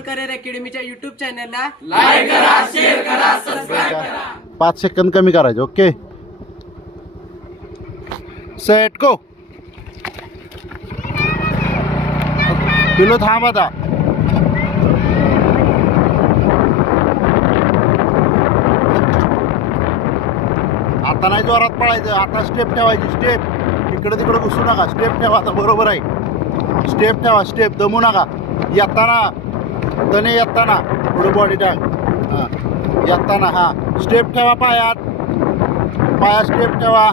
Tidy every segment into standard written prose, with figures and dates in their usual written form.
Career अकॅडमीच्या YouTube चॅनलला like करा, share करा, सबस्क्राइब करा. 5 सेकंद कमी करायचे. Okay set go. पिलो थांब आता. आता नाही जोरात पळायचं. आता स्टेप ठेवायची. स्टेप इकडे तिकडे घुसू नका. स्टेप ठेवा. आता बरोबर आहे. स्टेप ठेवा. स्टेप दमू नका. येताना तने येताना पुढे बॉडी टाक. हां येताना हां स्टेप ठेवा. पायात स्टेप ठेवा.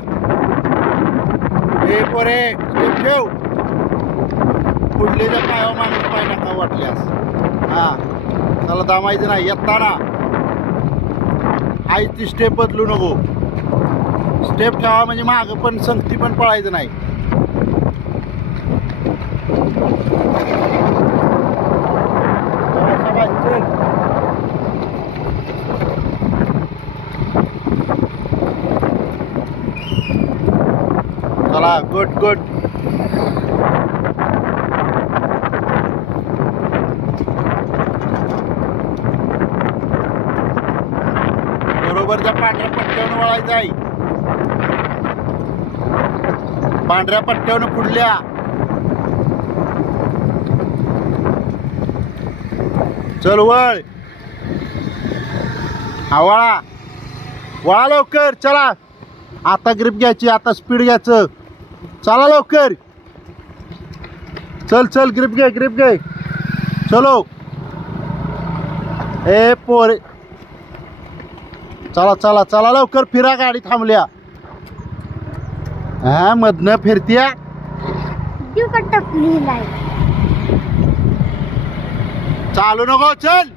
एक वर एक स्टेप ठेव. पुढलेल्या पायावर मागणी पाय टाका वाटल्यास. हां त्याला दामायचं नाही. येताना आई ती स्टेप बदलू नको. स्टेप ठेवा म्हणजे मागं पण संगती पण पळायचं नाही. चला गुड गुड. बरोबरच्या पांढऱ्या पट्ट्यावरून वळायचं आहे. पांढऱ्या पट्ट्यावरून पुढल्या. चल वळ. हा वळा. वळा लवकर. चला आता ग्रिप घ्यायची. आता स्पीड घ्यायचं. चला लवकर. चल चल ग्रिप घे. ग्रिप घे. चलो ए पोरे. चला चला चला लवकर. फिरा. गाडी थांबल्या. हा मधनं फिरत्या. चालू नको. चल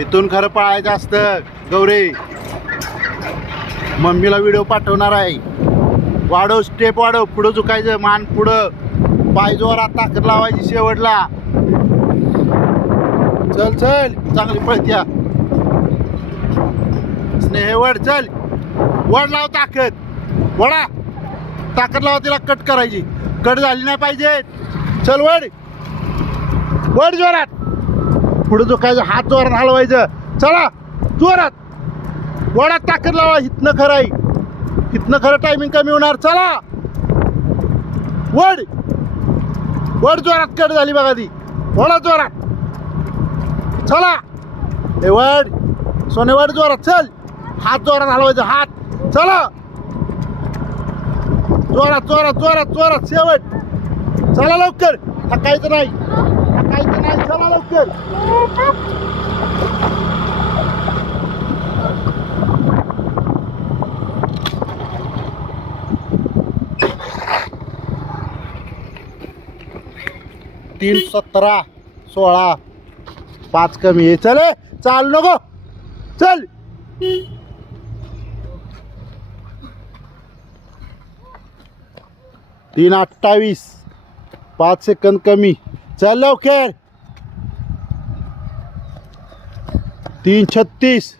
इथून खरं पळायचं असतं. गौरी मम्मीला व्हिडिओ पाठवणार आहे. वाढव. स्टेप वाढव. पुढं झुकायचं. मान पुढं. पाय जोरात ताकद लावायची शेवटला. चल चल चांगली पळत्या. स्नेह वड. चल वड लाव. ताकद वडा. ताकद लावा. तिला कट करायची. कट झाली नाही पाहिजे. चल वड. वड जोरात. पुढे झुकायचं. हात जोरात हलवायचं. चला जोरात. वडात ताकद लावा. इथनं खरं आहे. इथनं खरं टायमिंग कमी होणार. चला वड. वड जोरात. कट झाली बघा ती. वडा जोरात. चला ए वड. सोने वड जोरात. चल हात जोरात हलवायचं. हात. चला जोरात जोरात जोरात जोरात. शेवट. चला लवकर. थकायचं नाही. थकायचं नाही. चला लवकर. तीन 17 16 5 कमी आहे. चल चालू नको. चल 3:28 5 सेकंद कमी. चल लवकर. 3:36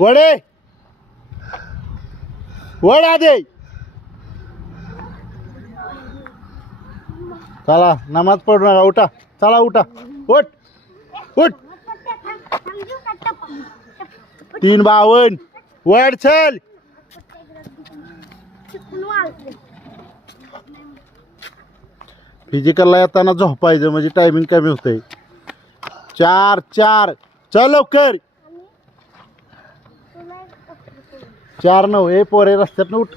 वडे. वडा दे. चला नमाज पडू नका. उठा. चला उठा. उठ उठ. 3:52 वड. चल फिजिकलला येताना झोपायचं म्हणजे टायमिंग कमी होतंय. 4 चल लवकर. 4:09 हे पोरे रस्त्यात उठ.